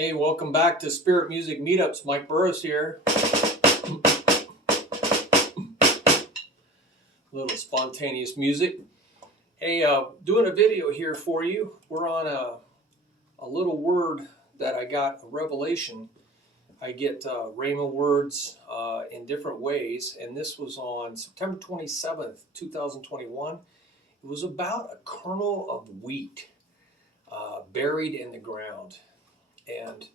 Hey, welcome back to Spirit Music Meetups. Mike Burris here. A little spontaneous music. Hey, doing a video here for you. We're on a little word that I got, a revelation. I get Rhema words in different ways, and this was on September 27th, 2021. It was about a kernel of wheat buried in the ground. And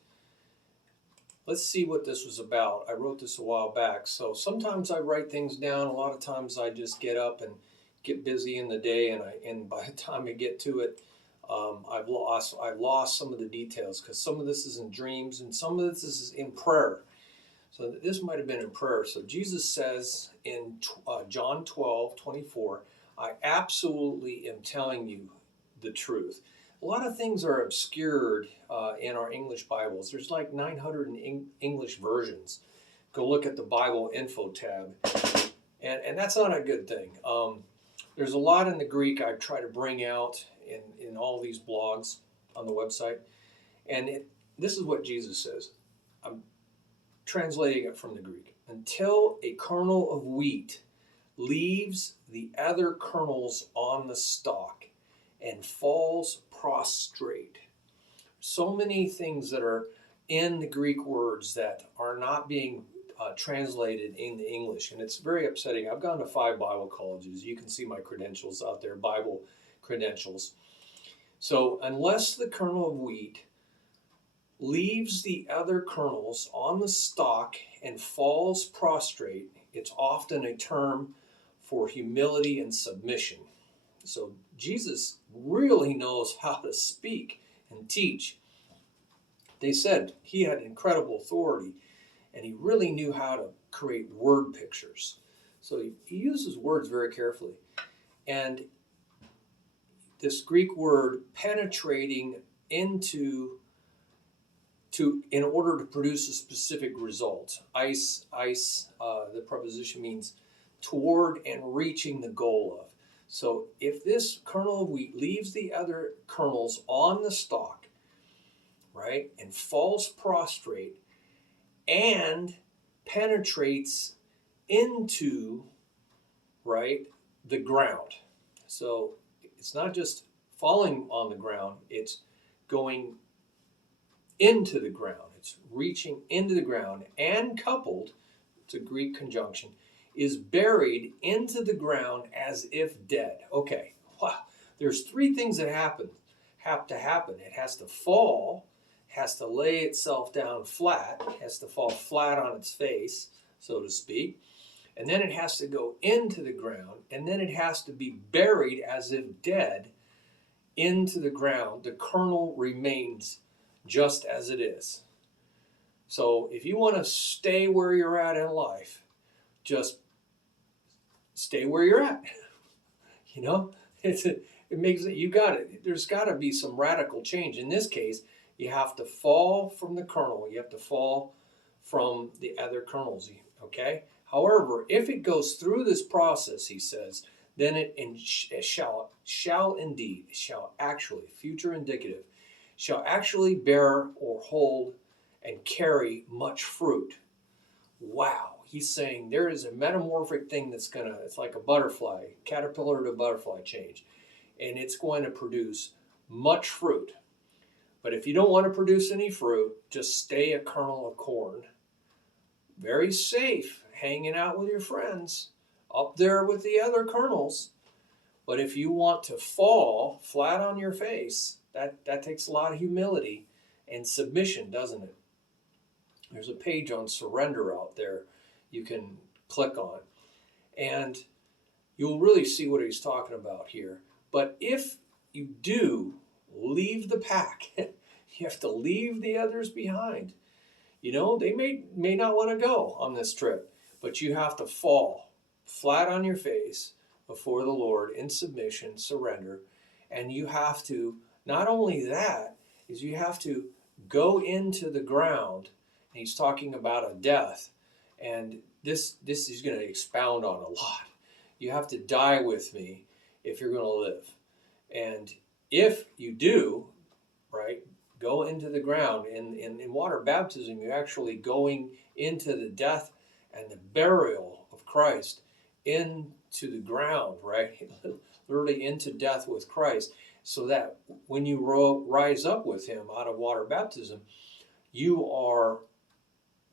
let's see what this was about. I wrote this a while back. So sometimes I write things down. A lot of times I just get up and get busy in the day, and by the time I get to it, I've lost some of the details, because some of this is in dreams and some of this is in prayer. So this might have been in prayer. So Jesus says in John 12:24, I absolutely am telling you the truth. A lot of things are obscured in our English Bibles. There's like 900 English versions. Go look at the Bible info tab. And that's not a good thing. There's a lot in the Greek I try to bring out in all these blogs on the website. And this is what Jesus says. I'm translating it from the Greek. Until a kernel of wheat leaves the other kernels on the stalk and falls prostrate. So many things that are in the Greek words that are not being translated in the English, and it's very upsetting. I've gone to 5 Bible colleges. You can see my credentials out there, Bible credentials. So unless the kernel of wheat leaves the other kernels on the stalk and falls prostrate, it's often a term for humility and submission. So Jesus really knows how to speak and teach. They said he had incredible authority, and he really knew how to create word pictures. So he uses words very carefully. And this Greek word penetrating into in order to produce a specific result. The preposition means toward and reaching the goal of. So if this kernel of wheat leaves the other kernels on the stalk, right, and falls prostrate and penetrates into, right, the ground. So it's not just falling on the ground, it's going into the ground. It's reaching into the ground, and coupled, it's a Greek conjunction, is buried into the ground as if dead. Okay, wow. There's 3 things that have to happen. It has to fall, has to lay itself down flat, has to fall flat on its face, so to speak, and then it has to go into the ground, and then it has to be buried as if dead into the ground. The kernel remains just as it is. So if you want to stay where you're at in life, just stay where you're at. You know, it makes it, you got it. There's got to be some radical change. In this case, you have to fall from the kernel. You have to fall from the other kernels. Okay. However, if it goes through this process, he says, then it shall actually, future indicative, shall actually bear or hold and carry much fruit. Wow. He's saying there is a metamorphic thing that's it's like a butterfly, caterpillar to butterfly change, and it's going to produce much fruit. But if you don't want to produce any fruit, just stay a kernel of corn. Very safe, hanging out with your friends, up there with the other kernels. But if you want to fall flat on your face, that takes a lot of humility and submission, doesn't it? There's a page on surrender out there you can click on, and you'll really see what he's talking about here. But if you do leave the pack, you have to leave the others behind. You know, they may not want to go on this trip, but you have to fall flat on your face before the Lord in submission, surrender, and you have to, not only that, is you have to go into the ground. And he's talking about a death, and this is going to expound on a lot. You have to die with me if you're going to live. And if you do, right, go into the ground. In water baptism, you're actually going into the death and the burial of Christ into the ground, right? Literally into death with Christ, so that when you rise up with him out of water baptism, you are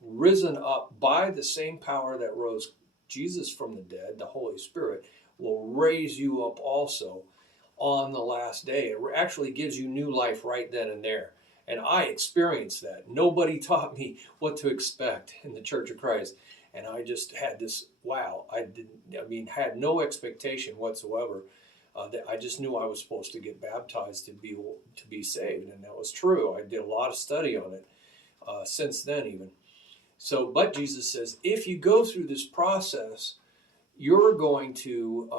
risen up by the same power that rose Jesus from the dead. The Holy Spirit will raise you up also on the last day. It actually gives you new life right then and there. And I experienced that. Nobody taught me what to expect in the Church of Christ. And I just had this, wow, had no expectation whatsoever. I just knew I was supposed to get baptized to be saved. And that was true. I did a lot of study on it since then even. So, but Jesus says, if you go through this process, you're going to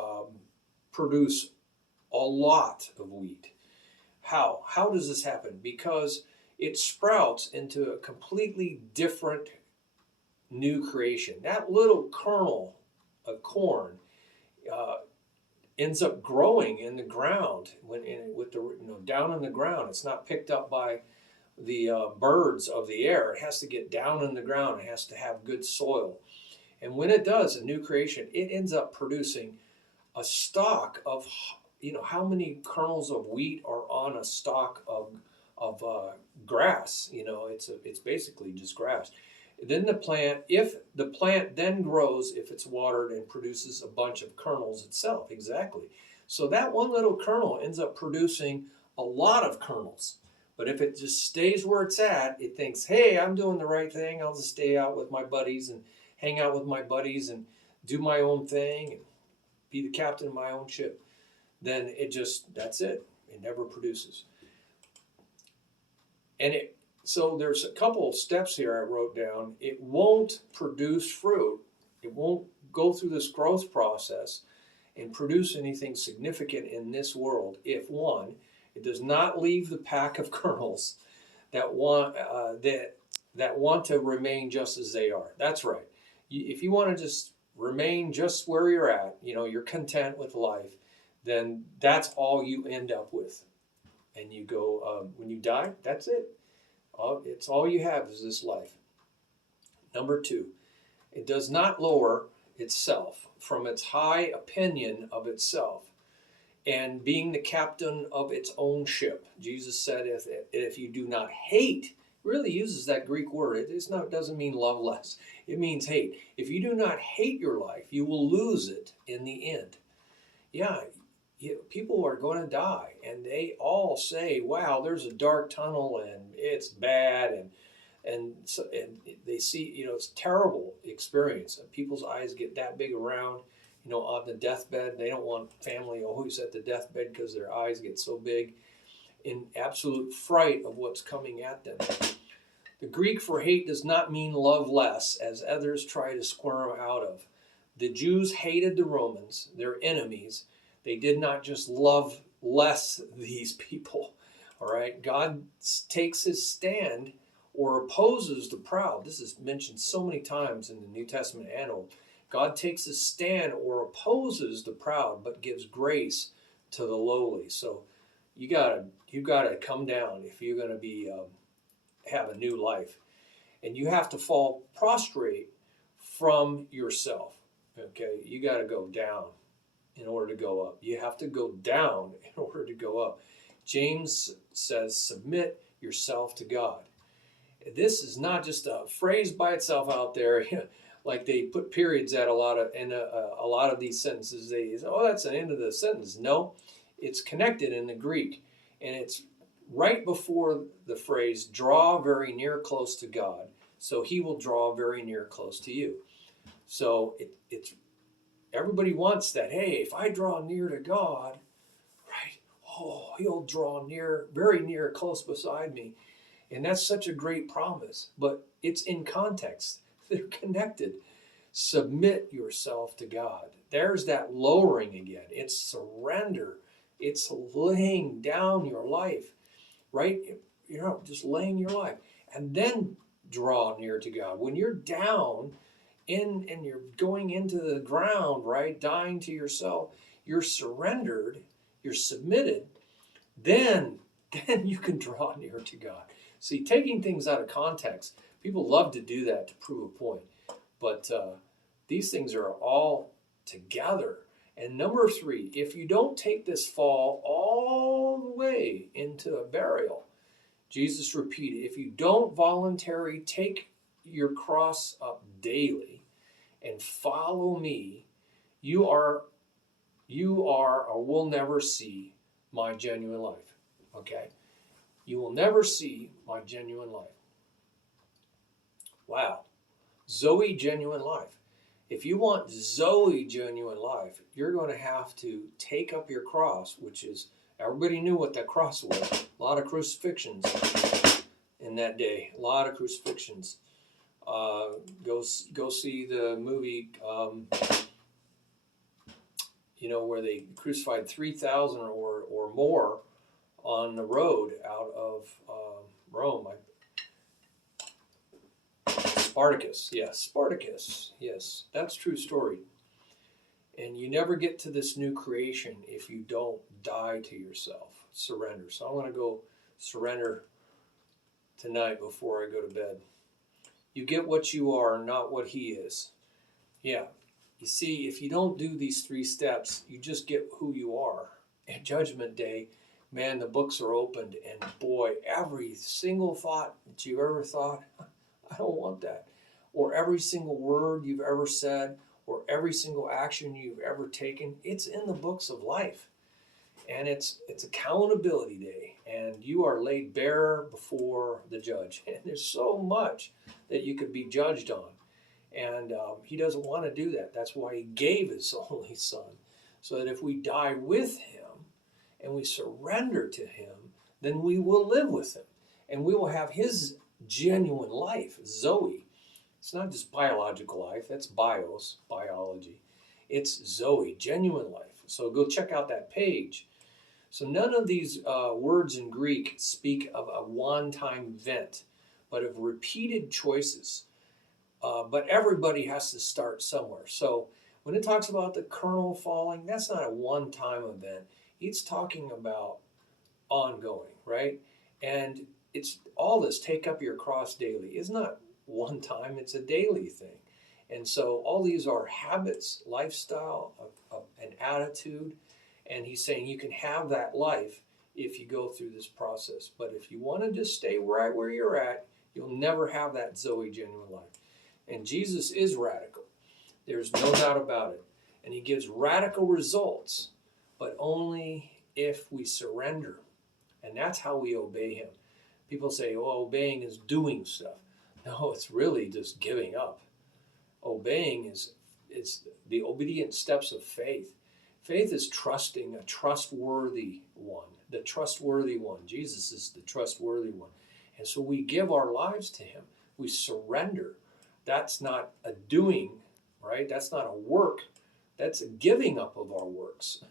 produce a lot of wheat. How? How does this happen? Because it sprouts into a completely different new creation. That little kernel of corn ends up growing in the ground down in the ground. It's not picked up by the birds of the air. It has to get down in the ground. It has to have good soil. And when it does, a new creation, it ends up producing a stalk of, how many kernels of wheat are on a stalk of grass? It's basically just grass. Then if the plant then grows, if it's watered, and produces a bunch of kernels itself, exactly. So that one little kernel ends up producing a lot of kernels. But if it just stays where it's at, it thinks, hey, I'm doing the right thing. I'll just stay out with my buddies and hang out with my buddies and do my own thing and be the captain of my own ship. Then that's it. It never produces. So there's a couple of steps here I wrote down. It won't produce fruit. It won't go through this growth process and produce anything significant in this world if, one, it does not leave the pack of kernels that want to remain just as they are. That's right. If you want to just remain just where you're at, you're content with life, then that's all you end up with. And you go, when you die, that's it. It's all you have is this life. Number two, it does not lower itself from its high opinion of itself and being the captain of its own ship. Jesus said, if you do not hate, really uses that Greek word. It doesn't mean love less. It means hate. If you do not hate your life, you will lose it in the end. Yeah, people are going to die, and they all say, wow, there's a dark tunnel, and it's bad, and they see, it's a terrible experience. People's eyes get that big around. On the deathbed, they don't want family always at the deathbed because their eyes get so big, in absolute fright of what's coming at them. The Greek for hate does not mean love less, as others try to squirm out of. The Jews hated the Romans, their enemies. They did not just love less these people. All right, God takes his stand or opposes the proud. This is mentioned so many times in the New Testament and Old. God takes his stand or opposes the proud, but gives grace to the lowly. So you gotta come down if you're gonna have a new life, and you have to fall prostrate from yourself. Okay, you got to go down in order to go up. You have to go down in order to go up. James says, submit yourself to God. This is not just a phrase by itself out there. Like they put periods at a lot of these sentences. They say, oh, that's the end of the sentence. No, it's connected in the Greek, and it's right before the phrase, draw very near close to God, so he will draw very near close to you. So it's everybody wants that. Hey, if I draw near to God, right, oh, he'll draw near, very near, close beside me. And that's such a great promise, but it's in context. They're connected. Submit yourself to God. There's that lowering again. It's surrender. It's laying down your life, right? Just laying your life. And then draw near to God. When you're down and you're going into the ground, right, dying to yourself, you're surrendered, you're submitted, then then you can draw near to God. See, taking things out of context, people love to do that to prove a point. But these things are all together. And number 3, if you don't take this fall all the way into a burial, Jesus repeated, if you don't voluntarily take your cross up daily and follow me, you are or will never see my genuine life. Okay? You will never see my genuine life. Wow. Zoe genuine life. If you want Zoe genuine life, you're going to have to take up your cross, which is, everybody knew what that cross was. A lot of crucifixions in that day. A lot of crucifixions. Go see the movie, where they crucified 3,000 or more on the road out of Rome. Spartacus, yes, that's a true story. And you never get to this new creation if you don't die to yourself, surrender. So I'm going to go surrender tonight before I go to bed. You get what you are, not what he is. Yeah, you see, if you don't do these 3 steps, you just get who you are. At Judgment Day, man, the books are opened, and boy, every single thought that you've ever thought, I don't want that. Or every single word you've ever said, or every single action you've ever taken, it's in the books of life. And it's accountability day, and you are laid bare before the judge. And there's so much that you could be judged on. And he doesn't want to do that. That's why he gave his only son, so that if we die with him and we surrender to him, then we will live with him. And we will have his genuine life, Zoe. It's not just biological life, that's biology. It's Zoe, genuine life. So go check out that page. So none of these words in Greek speak of a one-time event, but of repeated choices. But everybody has to start somewhere. So when it talks about the kernel falling, that's not a one-time event. It's talking about ongoing, right? And it's all this, take up your cross daily. It's not one time, it's a daily thing. And so all these are habits, lifestyle, an attitude. And he's saying you can have that life if you go through this process. But if you want to just stay right where you're at, you'll never have that Zoe genuine life. And Jesus is radical. There's no doubt about it. And he gives radical results, but only if we surrender. And that's how we obey him. People say, oh, obeying is doing stuff. No, it's really just giving up. Obeying is the obedient steps of faith. Faith is trusting a trustworthy one, the trustworthy one. Jesus is the trustworthy one. And so we give our lives to him. We surrender. That's not a doing, right? That's not a work. That's a giving up of our works.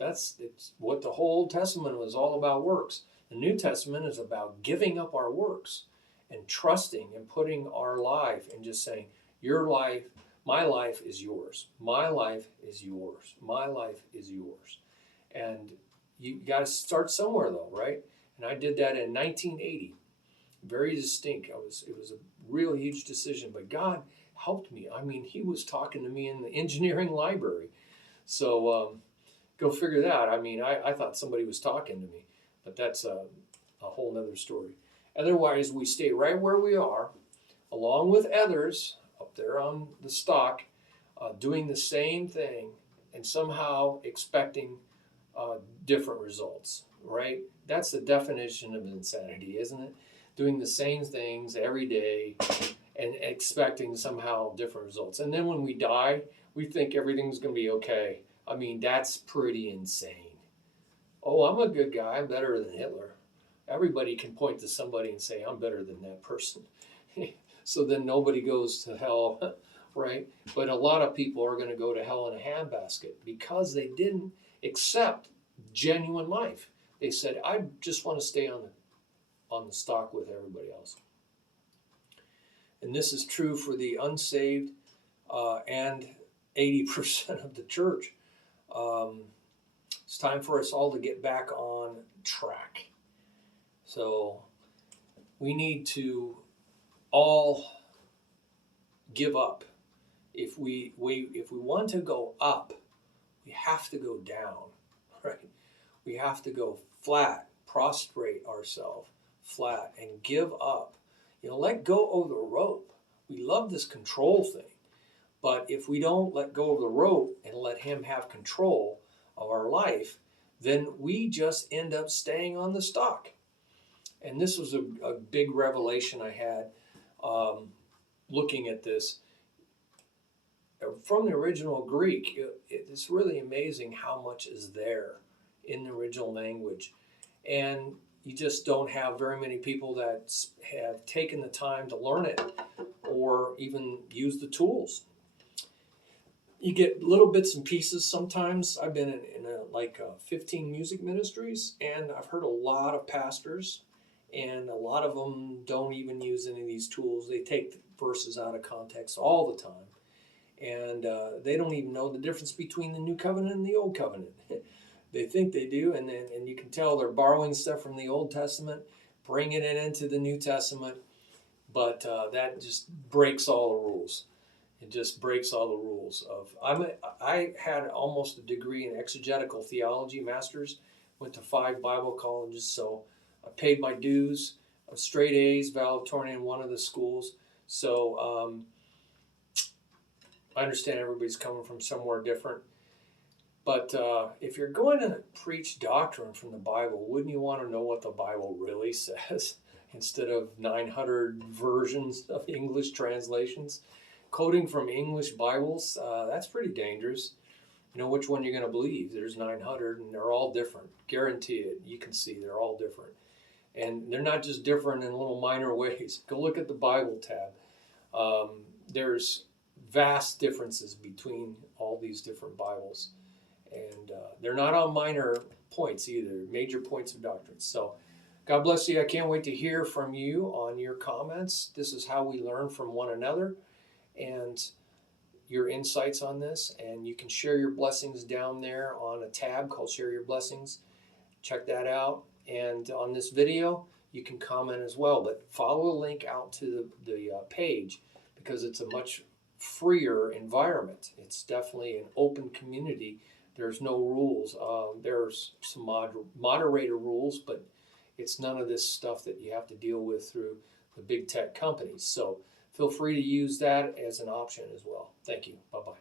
It's what the whole Old Testament was all about, works. The New Testament is about giving up our works and trusting and putting our life and just saying, your life, my life is yours. My life is yours. My life is yours. And you got to start somewhere though, right? And I did that in 1980. Very distinct. It was a real huge decision, but God helped me. I mean, he was talking to me in the engineering library. So go figure that out. I mean, I thought somebody was talking to me, but that's a whole nother story. Otherwise, we stay right where we are, along with others up there on the stalk, doing the same thing and somehow expecting different results, right? That's the definition of insanity, isn't it? Doing the same things every day and expecting somehow different results. And then when we die, we think everything's going to be okay. I mean, that's pretty insane. Oh, I'm a good guy. I'm better than Hitler. Everybody can point to somebody and say, I'm better than that person. So then nobody goes to hell, right? But a lot of people are going to go to hell in a handbasket because they didn't accept genuine life. They said, I just want to stay on the stalk with everybody else. And this is true for the unsaved and 80% of the church. It's time for us all to get back on track. So we need to all give up. If we want to go up, we have to go down, right? We have to go flat, prostrate ourselves flat, and give up. Let go of the rope. We love this control thing, but if we don't let go of the rope and let him have control of our life, then we just end up staying on the stalk. And this was a big revelation I had looking at this. From the original Greek, it's really amazing how much is there in the original language. And you just don't have very many people that have taken the time to learn it or even use the tools. You get little bits and pieces sometimes. I've been in 15 music ministries, and I've heard a lot of pastors, and a lot of them don't even use any of these tools. They take the verses out of context all the time. And they don't even know the difference between the New Covenant and the Old Covenant. They think they do, and you can tell they're borrowing stuff from the Old Testament, bringing it into the New Testament, but that just breaks all the rules. It just breaks all the rules. I had almost a degree in exegetical theology, master's, went to 5 Bible colleges, so I paid my dues, straight A's, valedictorian in one of the schools. So I understand everybody's coming from somewhere different. But if you're going to preach doctrine from the Bible, wouldn't you want to know what the Bible really says instead of 900 versions of English translations? Quoting from English Bibles, that's pretty dangerous. You know which one you're going to believe. There's 900 and they're all different. Guarantee it. You can see they're all different. And they're not just different in little minor ways. Go look at the Bible tab. There's vast differences between all these different Bibles. And they're not on minor points either, major points of doctrine. So God bless you. I can't wait to hear from you on your comments. This is how we learn from one another and your insights on this. And you can share your blessings down there on a tab called Share Your Blessings. Check that out. And on this video, you can comment as well. But follow a link out to the page because it's a much freer environment. It's definitely an open community. There's no rules. There's some moderator rules, but it's none of this stuff that you have to deal with through the big tech companies. So feel free to use that as an option as well. Thank you. Bye-bye.